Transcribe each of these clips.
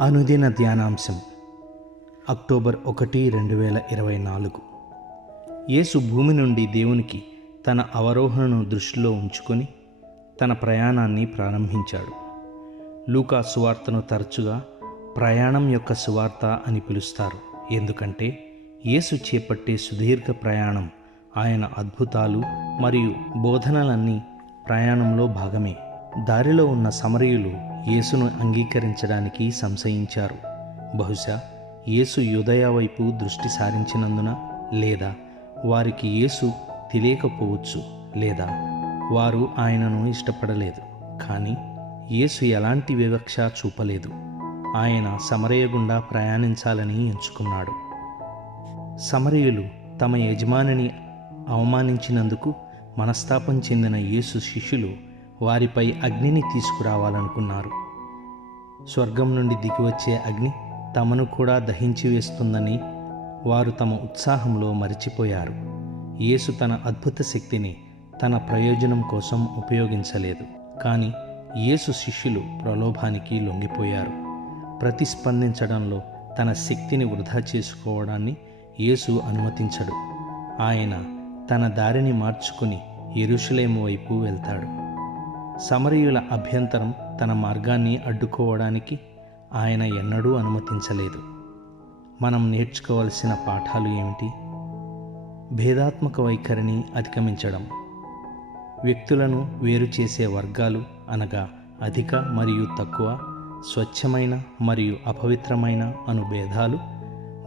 అనుదిన ధ్యానాంశం. అక్టోబర్ ఒకటి రెండు వేల ఇరవై నాలుగు. యేసు భూమి నుండి దేవునికి తన అవరోహణను దృష్టిలో ఉంచుకొని తన ప్రయాణాన్ని ప్రారంభించాడు. లూకా సువార్తను తరచుగా ప్రయాణం యొక్క సువార్త అని పిలుస్తారు. ఎందుకంటే యేసు చేపట్టే సుదీర్ఘ ప్రయాణం ఆయన అద్భుతాలు మరియు బోధనలన్నీ ప్రయాణంలో భాగమే. దారిలో ఉన్న సమరయులు యేసును అంగీకరించడానికి సంశయించారు. బహుశా యేసు యుదయ వైపు దృష్టి సారించినందున లేదా వారికి యేసు తెలియకపోవచ్చు లేదా వారు ఆయనను ఇష్టపడలేదు. కానీ యేసు ఎలాంటి వివక్ష చూపలేదు. ఆయన సమరయ గుండా ప్రయాణించాలని ఎంచుకున్నాడు. సమరయులు తమ యజమానిని అవమానించినందుకు మనస్తాపం చెందిన యేసు శిష్యులు వారిపై అగ్నిని తీసుకురావాలనుకున్నారు. స్వర్గం నుండి దిగివచ్చే అగ్ని తమను కూడా దహించి వేస్తుందని వారు తమ ఉత్సాహంలో మరిచిపోయారు. యేసు తన అద్భుత శక్తిని తన ప్రయోజనం కోసం ఉపయోగించలేదు. కానీ యేసు శిష్యులు ప్రలోభానికి లొంగిపోయారు. ప్రతిస్పందించడంలో తన శక్తిని వృధా చేసుకోవడాన్ని యేసు అనుమతించడు. ఆయన తన దారిని మార్చుకుని ఎరుషులేము వైపు వెళ్తాడు. సమరయుల అభ్యంతరం తన మార్గాన్ని అడ్డుకోవడానికి ఆయన ఎన్నడూ అనుమతించలేదు. మనం నేర్చుకోవలసిన పాఠాలు ఏమిటి? భేదాత్మక వైఖరిని అధిగమించడం. వ్యక్తులను వేరు చేసే వర్గాలు అనగా అధిక మరియు తక్కువ స్వచ్ఛమైన మరియు అపవిత్రమైన అను భేదాలు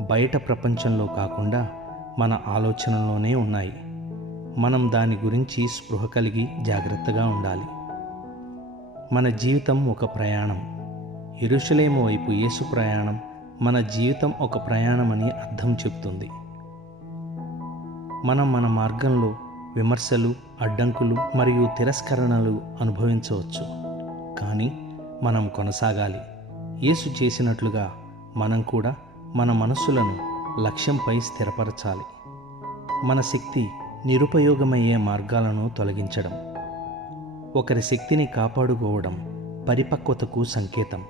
బయట ప్రపంచంలో కాకుండా మన ఆలోచనలోనే ఉన్నాయి. మనం దాని గురించి స్పృహ కలిగి జాగ్రత్తగా ఉండాలి. మన జీవితం ఒక ప్రయాణం. ఎరుషలేము వైపు యేసు ప్రయాణం మన జీవితం ఒక ప్రయాణమని అర్థం చెప్తుంది మనం మన మార్గంలో విమర్శలు అడ్డంకులు మరియు తిరస్కరణలు అనుభవించవచ్చు. కానీ మనం కొనసాగాలి. యేసు చేసినట్లుగా మనం కూడా మన మనస్సులను లక్ష్యంపై స్థిరపరచాలి. మన శక్తి నిరుపయోగమయ్యే మార్గాలను తొలగించడం. ఒకరి శక్తిని కాపాడుకోవడం పరిపక్వతకు సంకేతం.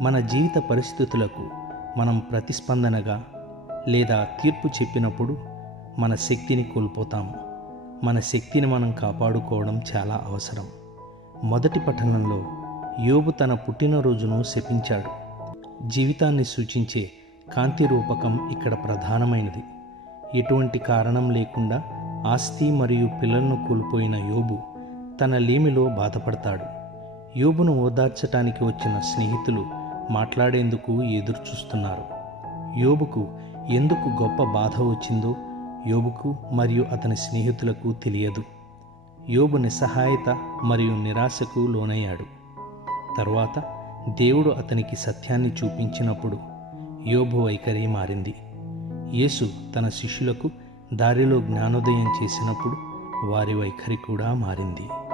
మన జీవిత పరిస్థితులకు మనం ప్రతిస్పందనగా లేదా తీర్పు చెప్పినప్పుడు మన శక్తిని కోల్పోతాము మన శక్తిని మనం కాపాడుకోవడం చాలా అవసరం. మొదటి పఠనంలో యోబు తన పుట్టినరోజును శపించాడు. జీవితాన్ని సూచించే కాంతి రూపకం ఇక్కడ ప్రధానమైనది. ఎటువంటి కారణం లేకుండా ఆస్తి మరియు పిల్లలను కోల్పోయిన యోబు తన లేమిలో బాధపడతాడు. యోబును ఓదార్చటానికి వచ్చిన స్నేహితులు మాట్లాడేందుకు ఎదురుచూస్తున్నారు. యోబుకు ఎందుకు గొప్ప బాధ వచ్చిందో యోబుకు మరియు అతని స్నేహితులకు తెలియదు. యోబు నిస్సహాయత మరియు నిరాశకు లోనయ్యాడు. తరువాత దేవుడు అతనికి సత్యాన్ని చూపించినప్పుడు యోబు వైఖరి మారింది. యేసు తన శిష్యులకు దారిలో జ్ఞానోదయం చేసినప్పుడు వారి వైఖరి కూడా మారింది.